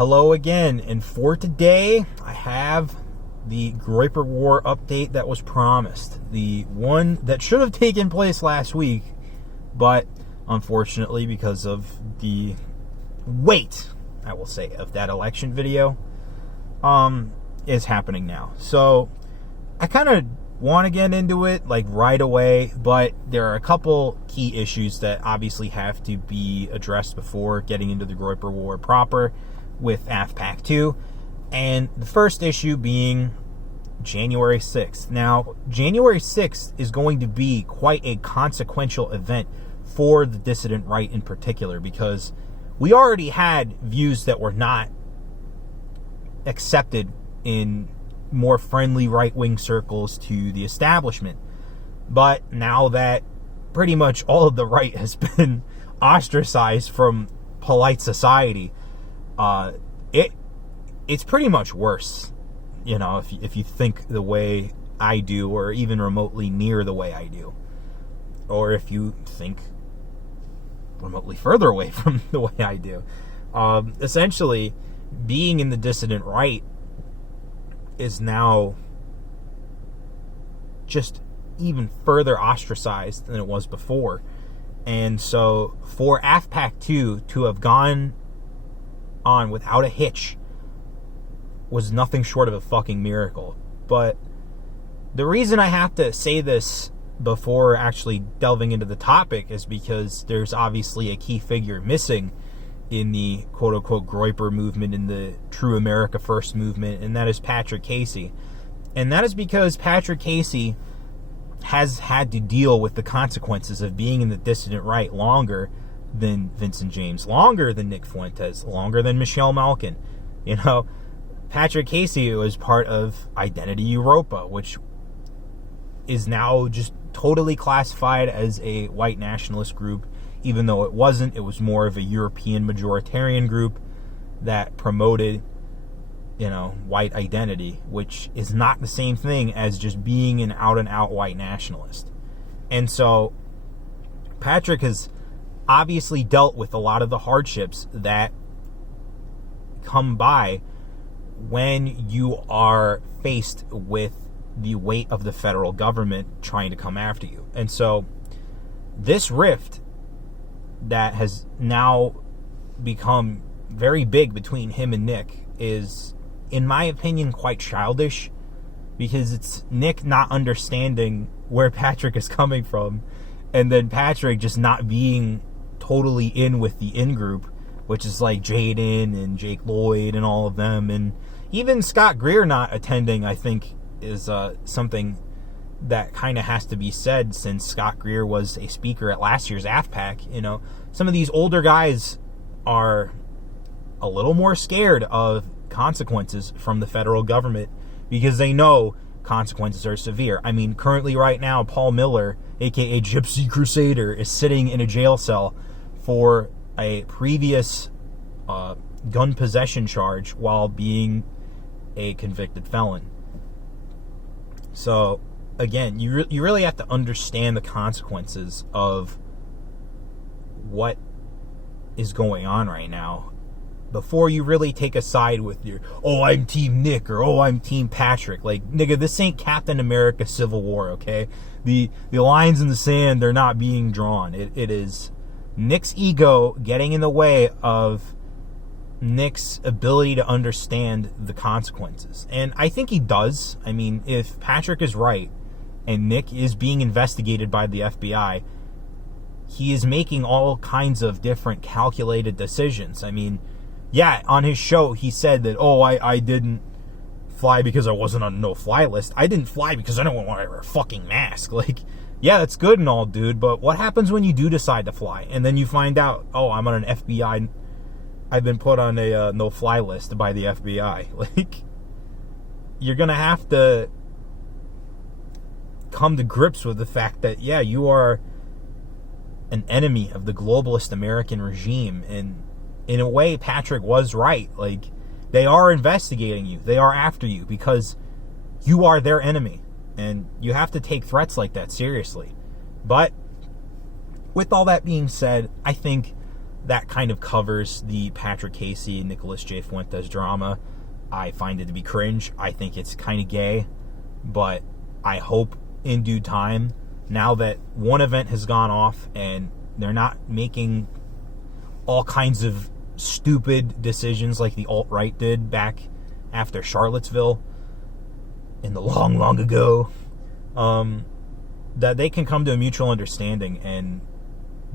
Hello again, and for today, I have the Groyper War update that was promised. The one that should have taken place last week, but unfortunately, because of the weight, I will say, of that election video, is happening now. So, I kind of want to get into it, like, right away, but there are a couple key issues that obviously have to be addressed before getting into the Groyper War proper with AFPAC 2, and the first issue being January 6th. Now, January 6th is going to be quite a consequential event for the dissident right in particular, because we already had views that were not accepted in more friendly right-wing circles to the establishment. But now that pretty much all of the right has been ostracized from polite society, it's pretty much worse, you know, if you think the way I do, or even remotely near the way I do, or if you think remotely further away from the way I do. Essentially, being in the dissident right is now just even further ostracized than it was before. And so for AFPAC 2 to have gone on without a hitch was nothing short of a fucking miracle. But the reason I have to say this before actually delving into the topic is because there's obviously a key figure missing in the quote-unquote Groyper movement, in the True America First movement, and that is Patrick Casey. And that is because Patrick Casey has had to deal with the consequences of being in the dissident right longer than Vincent James, longer than Nick Fuentes, longer than Michelle Malkin. You know, Patrick Casey was part of Identity Europa, which is now just totally classified as a white nationalist group, even though it wasn't. It was more of a European majoritarian group that promoted, you know, white identity, which is not the same thing as just being an out-and-out white nationalist. And so Patrick has obviously dealt with a lot of the hardships that come by when you are faced with the weight of the federal government trying to come after you. And so this rift that has now become very big between him and Nick is, in my opinion, quite childish, because it's Nick not understanding where Patrick is coming from, and then Patrick just not being totally in with the in-group, which is like Jaden and Jake Lloyd and all of them, and even Scott Greer not attending, I think, is something that kind of has to be said, since Scott Greer was a speaker at last year's AFPAC. You know, some of these older guys are a little more scared of consequences from the federal government because they know consequences are severe. I mean, currently right now, Paul Miller, aka Gypsy Crusader, is sitting in a jail cell for a previous gun possession charge while being a convicted felon. So again, you really have to understand the consequences of what is going on right now before you really take a side with your, oh, I'm Team Nick, or oh, I'm Team Patrick. Like, nigga, this ain't Captain America Civil War, okay? The lines in the sand, they're not being drawn. It is Nick's ego getting in the way of Nick's ability to understand the consequences. And I think he does. I mean, if Patrick is right and Nick is being investigated by the FBI, he is making all kinds of different calculated decisions. I mean, yeah, on his show, he said that, oh, I didn't fly because I wasn't on a no-fly list. I didn't fly because I don't want to wear a fucking mask. Like, yeah, that's good and all, dude, but what happens when you do decide to fly? And then you find out, oh, I'm on an FBI, I've been put on a no-fly list by the FBI. Like, you're going to have to come to grips with the fact that, yeah, you are an enemy of the globalist American regime. And in a way, Patrick was right. Like, they are investigating you. They are after you because you are their enemy. And you have to take threats like that seriously. But with all that being said, I think that kind of covers the Patrick Casey, Nicholas J. Fuentes drama. I find it to be cringe. I think it's kind of gay, but I hope in due time, now that one event has gone off and they're not making all kinds of stupid decisions like the alt-right did back after Charlottesville in the long, long ago, that they can come to a mutual understanding and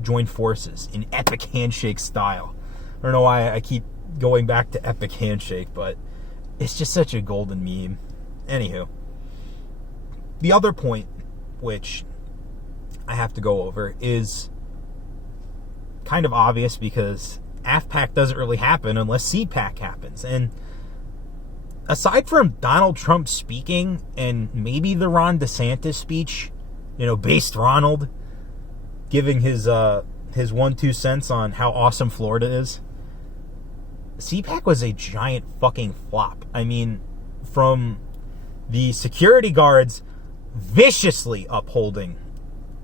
join forces in epic handshake style. I don't know why I keep going back to epic handshake, but it's just such a golden meme. Anywho, the other point which I have to go over is kind of obvious, because AFPAC doesn't really happen unless CPAC happens. And aside from Donald Trump speaking and maybe the Ron DeSantis speech, based Ronald giving his 1-2 cents on how awesome Florida is, CPAC was a giant fucking flop. I mean, from the security guards viciously upholding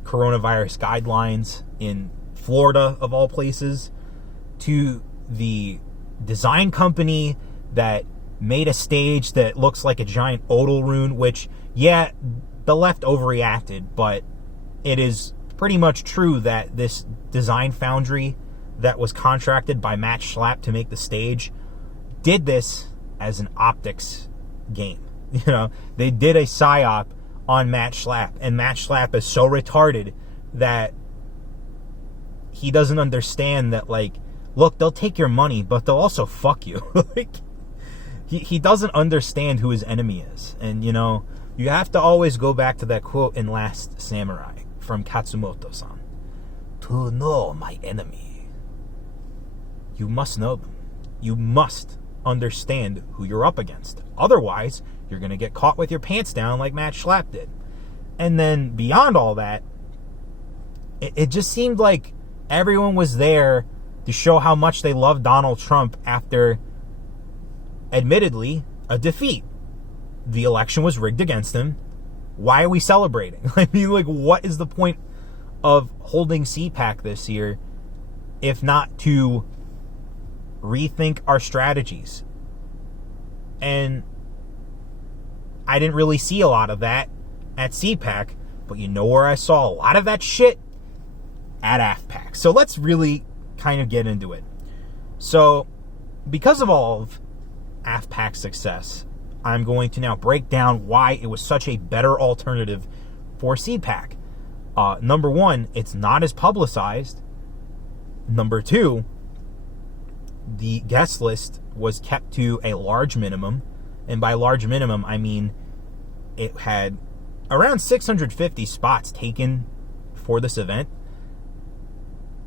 coronavirus guidelines in Florida, of all places, to the design company that made a stage that looks like a giant odal rune, which, yeah, the left overreacted, but it is pretty much true that this design foundry that was contracted by Matt Schlapp to make the stage did this as an optics game. They did a psyop on Matt Schlapp, and Matt Schlapp is so retarded that he doesn't understand that, look, they'll take your money, but they'll also fuck you. He doesn't understand who his enemy is. And, you have to always go back to that quote in Last Samurai from Katsumoto-san. To know my enemy, you must know them. You must understand who you're up against. Otherwise, you're going to get caught with your pants down like Matt Schlapp did. And then beyond all that, it just seemed like everyone was there to show how much they love Donald Trump after, admittedly, a defeat. The election was rigged against him. Why are we celebrating? I mean, what is the point of holding CPAC this year if not to rethink our strategies? And I didn't really see a lot of that at CPAC, but where I saw a lot of that shit? At AFPAC. So let's really kind of get into it. So, because of all of AFPAC's success, I'm going to now break down why it was such a better alternative for CPAC. Number one, it's not as publicized. Number two, the guest list was kept to a large minimum. And by large minimum, I mean it had around 650 spots taken for this event,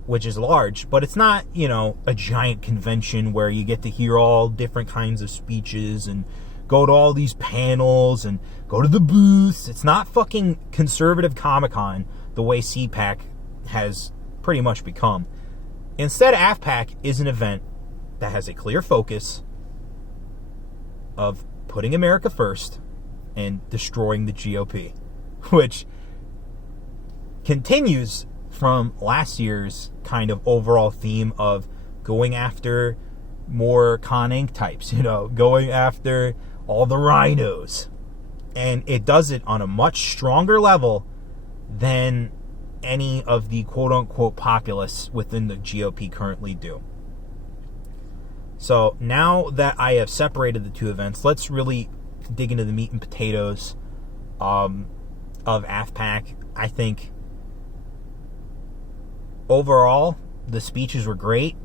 which is large, but it's not, a giant convention where you get to hear all different kinds of speeches and go to all these panels and go to the booths. It's not fucking conservative Comic-Con the way CPAC has pretty much become. Instead, AFPAC is an event that has a clear focus of putting America first and destroying the GOP, which continues from last year's kind of overall theme of going after more Con Inc. types, going after all the rhinos. And it does it on a much stronger level than any of the quote-unquote populists within the GOP currently do. So now that I have separated the two events, let's really dig into the meat and potatoes of AFPAC. I think overall, the speeches were great,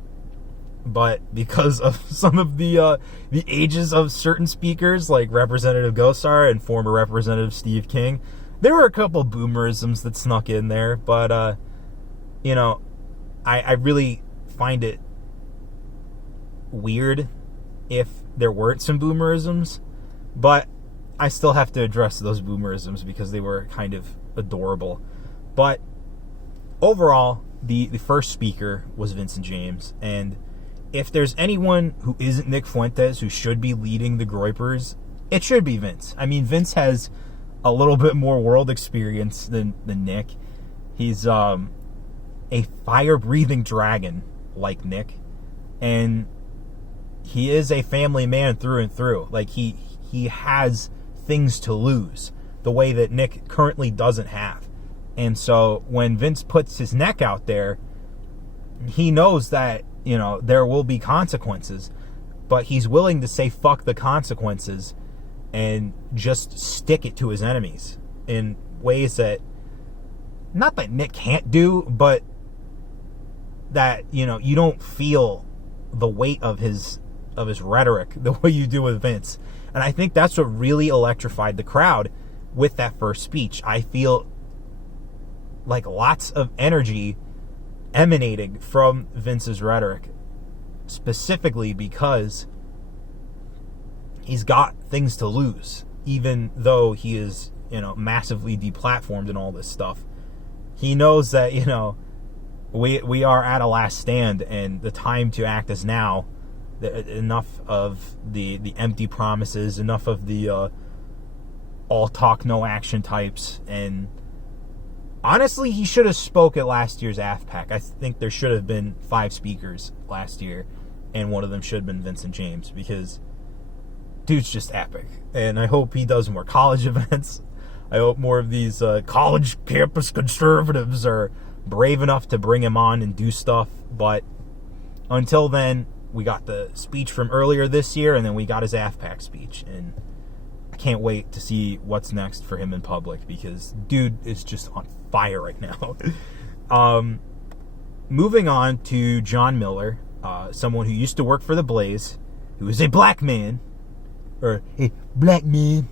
but because of some of the ages of certain speakers, like Representative Gosar and former Representative Steve King, there were a couple boomerisms that snuck in there. But I really find it weird if there weren't some boomerisms, but I still have to address those boomerisms because they were kind of adorable. But overall, the first speaker was Vincent James, and if there's anyone who isn't Nick Fuentes who should be leading the Groypers, it should be Vince. I mean, Vince has a little bit more world experience than Nick. He's a fire-breathing dragon like Nick, and he is a family man through and through. Like, he has things to lose the way that Nick currently doesn't have. And so when Vince puts his neck out there, he knows that, you know, there will be consequences, but he's willing to say fuck the consequences and just stick it to his enemies in ways that, not that Nick can't do, but that, you know, you don't feel the weight of his rhetoric the way you do with Vince. And I think that's what really electrified the crowd with that first speech. I feel like lots of energy emanating from Vince's rhetoric, specifically because he's got things to lose, even though he is, you know, massively deplatformed and all this stuff. He knows that, you know, we are at a last stand, and the time to act is now. Enough of the empty promises, enough of the all talk, no action types. And honestly, he should have spoke at last year's AFPAC. I think there should have been 5 speakers last year, and one of them should have been Vincent James, because dude's just epic. And I hope he does more college events. I hope more of these college campus conservatives are brave enough to bring him on and do stuff. But until then, we got the speech from earlier this year, and then we got his AFPAC speech. And I can't wait to see what's next for him in public, because dude is just on fire right now. Moving on to John Miller, someone who used to work for the Blaze, who is a black man. Or a black man.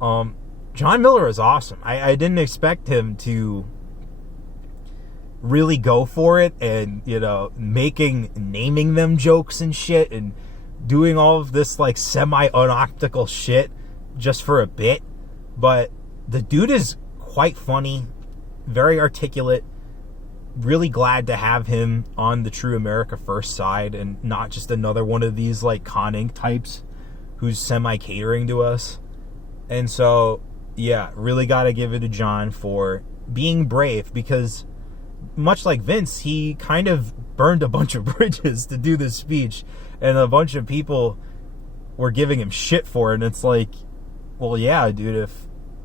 John Miller is awesome. I didn't expect him to really go for it, and, you know, naming them jokes and shit, and doing all of this like semi-unoptical shit just for a bit. But the dude is quite funny, very articulate. Really glad to have him on the True America First side, and not just another one of these like Con Inc. types who's semi-catering to us. And so, yeah, really got to give it to John for being brave, because much like Vince, he kind of burned a bunch of bridges to do this speech, and a bunch of people were giving him shit for it. And it's like, well, yeah, dude,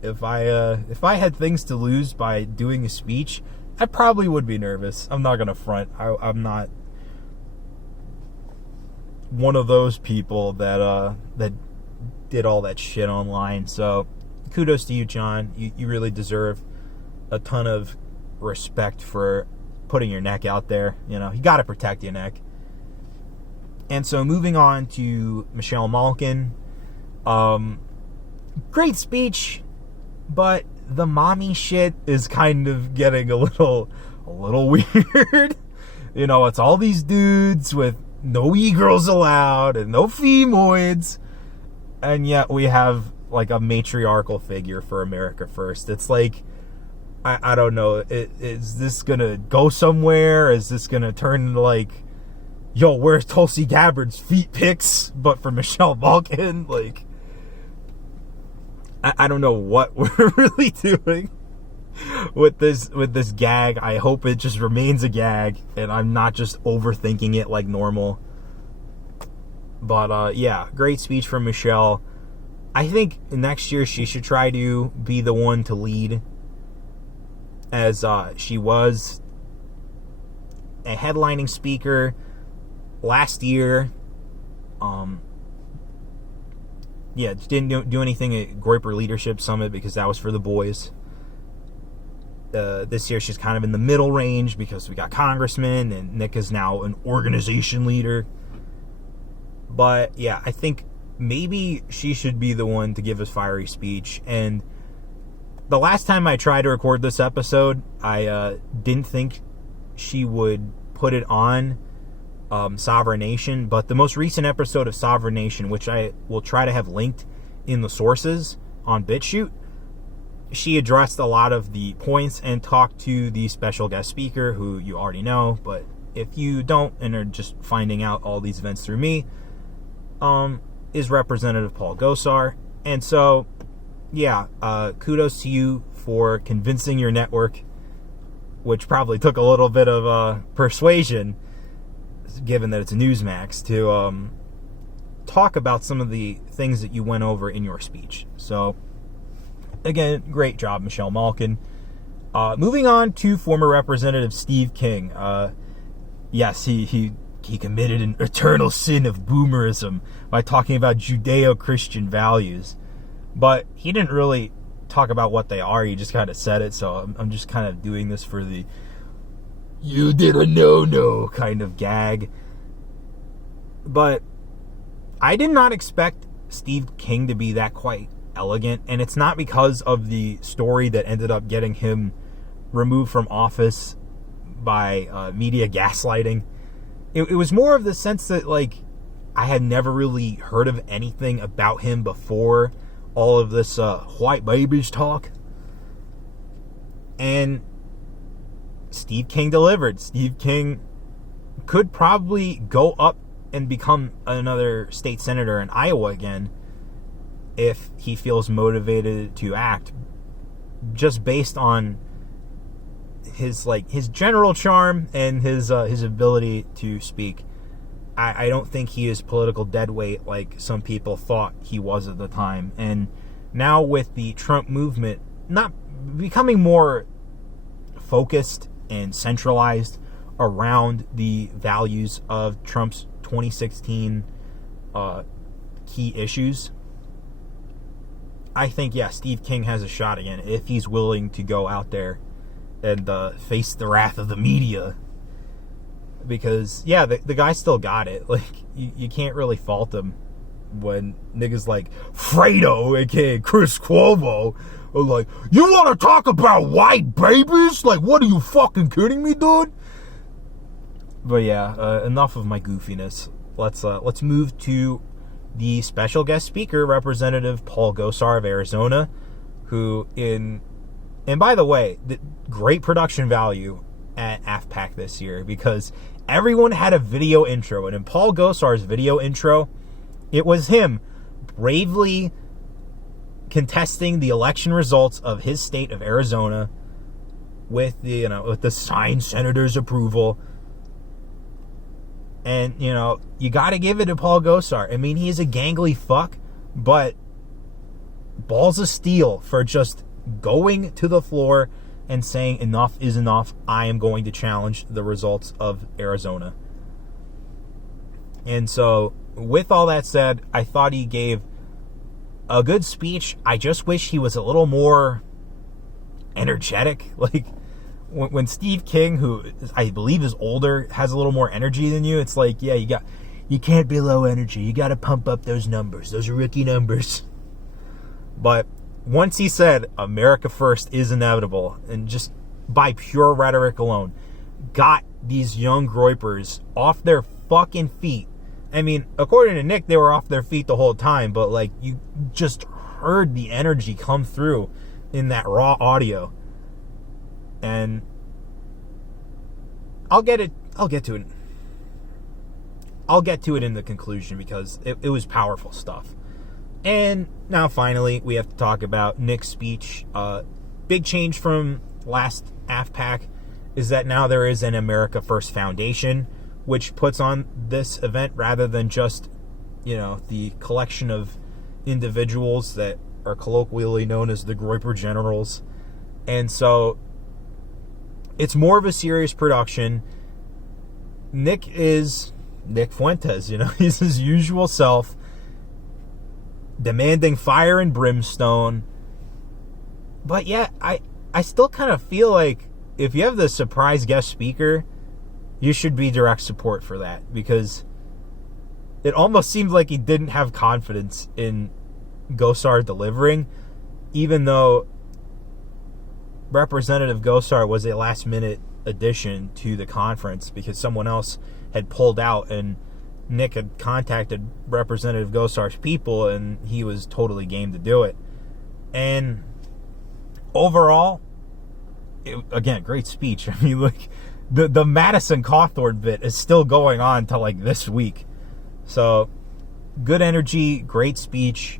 if I had things to lose by doing a speech, I probably would be nervous. I'm not gonna front. I'm not one of those people that did all that shit online. So kudos to you, John. You really deserve a ton of respect for putting your neck out there. You know, you got to protect your neck. And so moving on to Michelle Malkin. Great speech, but the mommy shit is kind of getting a little weird. You know, it's all these dudes with no e-girls allowed and no femoids, and yet we have like a matriarchal figure for America First. It's like, I don't know, is this gonna go somewhere? Is this gonna turn into like, yo, where's Tulsi Gabbard's feet pics, but for Michelle Malkin? Like, I don't know what we're really doing with this gag. I hope it just remains a gag, and I'm not just overthinking it like normal. But yeah, great speech from Michelle. I think next year she should try to be the one to lead, as she was a headlining speaker last year. Yeah, didn't do anything at Groyper Leadership Summit because that was for the boys. This year she's kind of in the middle range because we got congressmen, and Nick is now an organization leader. But yeah, I think maybe she should be the one to give a fiery speech. And the last time I tried to record this episode, I didn't think she would put it on Sovereign Nation, but the most recent episode of Sovereign Nation, which I will try to have linked in the sources on BitChute, she addressed a lot of the points and talked to the special guest speaker, who you already know, but if you don't and are just finding out all these events through me, is Representative Paul Gosar. And so, yeah, kudos to you for convincing your network which probably took a little bit of persuasion, given that it's a Newsmax, to talk about some of the things that you went over in your speech. So, again, great job, Michelle Malkin. Moving on to former Representative Steve King. Yes, he committed an eternal sin of boomerism by talking about Judeo-Christian values. But he didn't really talk about what they are. He just kind of said it. So I'm just kind of doing this for the "you did a no-no" kind of gag. But I did not expect Steve King to be that quite elegant. And it's not because of the story that ended up getting him removed from office by media gaslighting. It was more of the sense that, like, I had never really heard of anything about him before all of this white babies talk. And Steve King delivered. Steve King could probably go up and become another state senator in Iowa again if he feels motivated to act, just based on his general charm and his ability to speak. I don't think he is political deadweight like some people thought he was at the time. And now with the Trump movement not becoming more focused and centralized around the values of Trump's 2016 key issues, I think, yeah, Steve King has a shot again if he's willing to go out there and face the wrath of the media. Because, yeah, the guy still got it. Like, you can't really fault him when niggas like Fredo, aka Chris Cuomo, are like, "You want to talk about white babies? Like, what, are you fucking kidding me, dude?" But yeah, enough of my goofiness. Let's move to the special guest speaker, Representative Paul Gosar of Arizona, who and by the way, the great production value at AFPAC this year, because everyone had a video intro, and in Paul Gosar's video intro, it was him bravely contesting the election results of his state of Arizona with the signed senator's approval. And, you got to give it to Paul Gosar. I mean, he is a gangly fuck, but balls of steel for just going to the floor and saying enough is enough. I am going to challenge the results of Arizona. And so, with all that said, I thought he gave a good speech. I just wish he was a little more energetic. Like, when Steve King, who I believe is older, has a little more energy than you, it's like, yeah, you can't be low energy. You got to pump up those numbers. Those are rookie numbers. But once he said America first is inevitable, and just by pure rhetoric alone, got these young Groypers off their fucking feet. I mean, according to Nick, they were off their feet the whole time, but like, you just heard the energy come through in that raw audio. And I'll get to it. I'll get to it in the conclusion, because it was powerful stuff. And now finally, we have to talk about Nick's speech. Big change from last AFPAC is that now there is an America First Foundation, which puts on this event rather than just, the collection of individuals that are colloquially known as the Groyper Generals. And so it's more of a serious production. Nick is Nick Fuentes, he's his usual self, demanding fire and brimstone. But yeah, I still kind of feel like if you have the surprise guest speaker, you should be direct support for that, because it almost seemed like he didn't have confidence in Gosar delivering, even though Representative Gosar was a last-minute addition to the conference because someone else had pulled out, and Nick had contacted Representative Gosar's people, and he was totally game to do it. And overall, again, great speech. I mean, like, the Madison Cawthorn bit is still going on till like this week. So, good energy, great speech,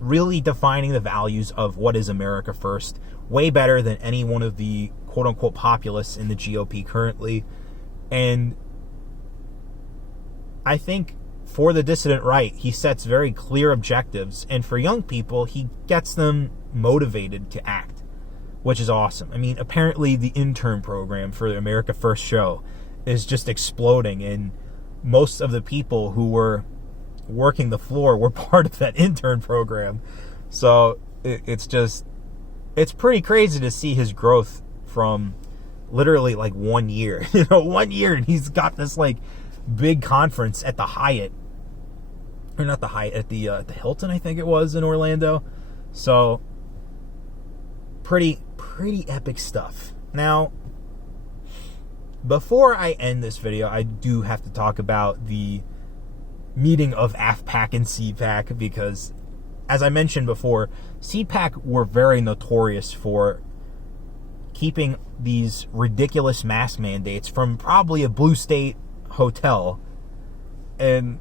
really defining the values of what is America First. Way better than any one of the quote-unquote populists in the GOP currently. And I think for the dissident right, he sets very clear objectives. And for young people, he gets them motivated to act, which is awesome. I mean, apparently the intern program for the America First show is just exploding. And most of the people who were working the floor were part of that intern program. So it's pretty crazy to see his growth from literally like 1 year. 1 year, and he's got this like big conference at the Hyatt, or not the Hyatt, at the Hilton, I think it was, in Orlando. So pretty epic stuff. Now, before I end this video, I do have to talk about the meeting of AFPAC and CPAC, because, as I mentioned before, CPAC were very notorious for keeping these ridiculous mask mandates from probably a blue state hotel. And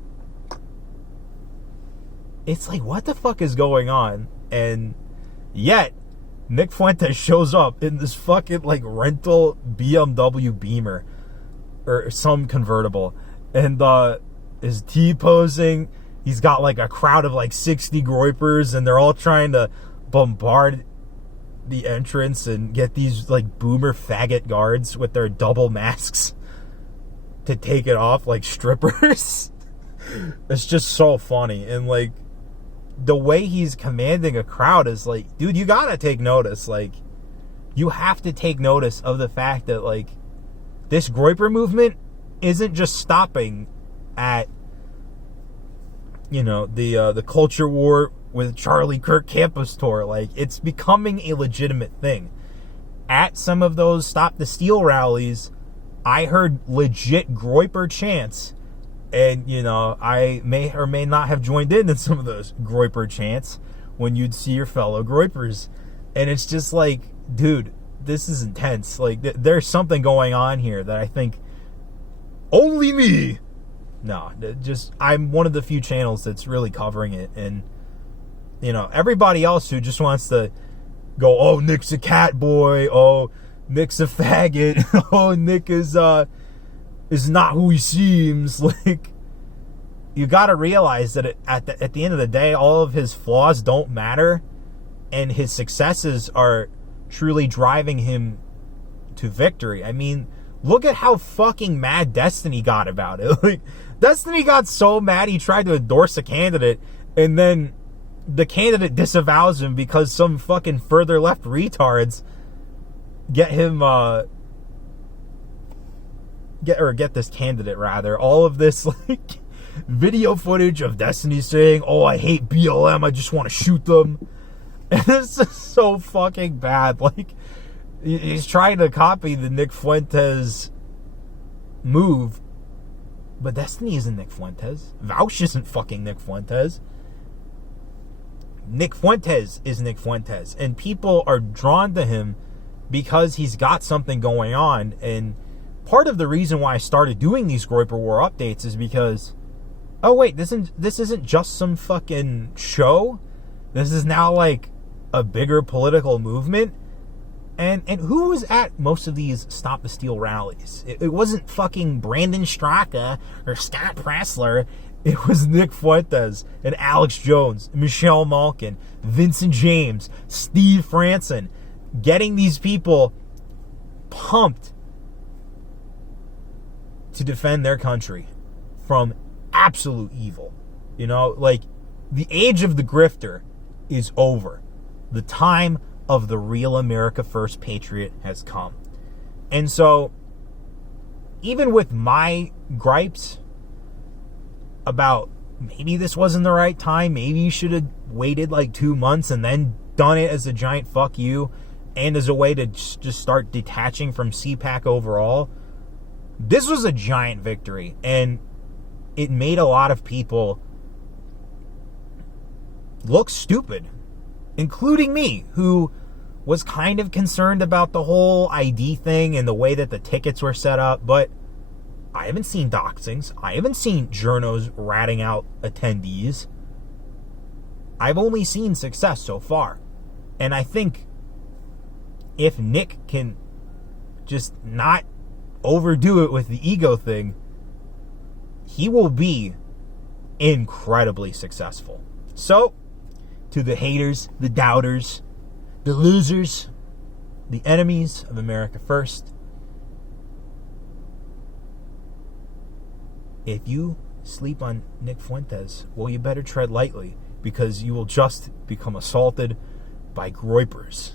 it's like, what the fuck is going on? And yet, Nick Fuentes shows up in this fucking like rental BMW Beamer or some convertible, and is T-posing. He's got like a crowd of like 60 Groypers, and they're all trying to bombard the entrance and get these like boomer faggot guards with their double masks to take it off like strippers. It's just so funny. And like the way he's commanding a crowd is like, dude, you gotta take notice. Like, you have to take notice of the fact that like this Groyper movement isn't just stopping at, the culture war with Charlie Kirk campus tour. Like, it's becoming a legitimate thing. At some of those Stop the Steal rallies, I heard legit Groyper chants. And, I may or may not have joined in some of those Groyper chants when you'd see your fellow Groypers. And it's just like, dude, this is intense. Like, there's something going on here that I think only me. No, I'm one of the few channels that's really covering it. And, everybody else who just wants to go, oh, Nick's a cat boy. Oh, Nick's a faggot. Oh, Nick is not who he seems. Like, you got to realize that at the end of the day, all of his flaws don't matter, and his successes are truly driving him to victory. I mean, look at how fucking mad Destiny got about it. Like, Destiny got so mad he tried to endorse a candidate, and then the candidate disavows him because some fucking further left retards get him get this candidate rather all of this like video footage of Destiny saying, oh, I hate BLM, I just want to shoot them. And it's just so fucking bad. Like, he's trying to copy the Nick Fuentes move, but Destiny isn't Nick Fuentes. Vouch isn't fucking Nick Fuentes. Nick Fuentes is Nick Fuentes, and people are drawn to him because he's got something going on. And part of the reason why I started doing these Groyper War updates is because, oh wait, this isn't just some fucking show. This is now like a bigger political movement. And who was at most of these Stop the Steal rallies? It wasn't fucking Brandon Straka or Scott Pressler. It was Nick Fuentes and Alex Jones, Michelle Malkin, Vincent James, Steve Franson, getting these people pumped to defend their country from absolute evil. Like, the age of the grifter is over. The time of the real America First patriot has come. And so, even with my gripes about maybe this wasn't the right time, maybe you should have waited like 2 months and then done it as a giant fuck you, and as a way to just start detaching from CPAC overall, this was a giant victory, and it made a lot of people look stupid, including me, who was kind of concerned about the whole ID thing and the way that the tickets were set up. But I haven't seen doxings. I haven't seen journos ratting out attendees. I've only seen success so far. And I think if Nick can just not overdo it with the ego thing, he will be incredibly successful. So, to the haters, the doubters, the losers, the enemies of America First, if you sleep on Nick Fuentes, well, you better tread lightly, because you will just become assaulted by Groypers.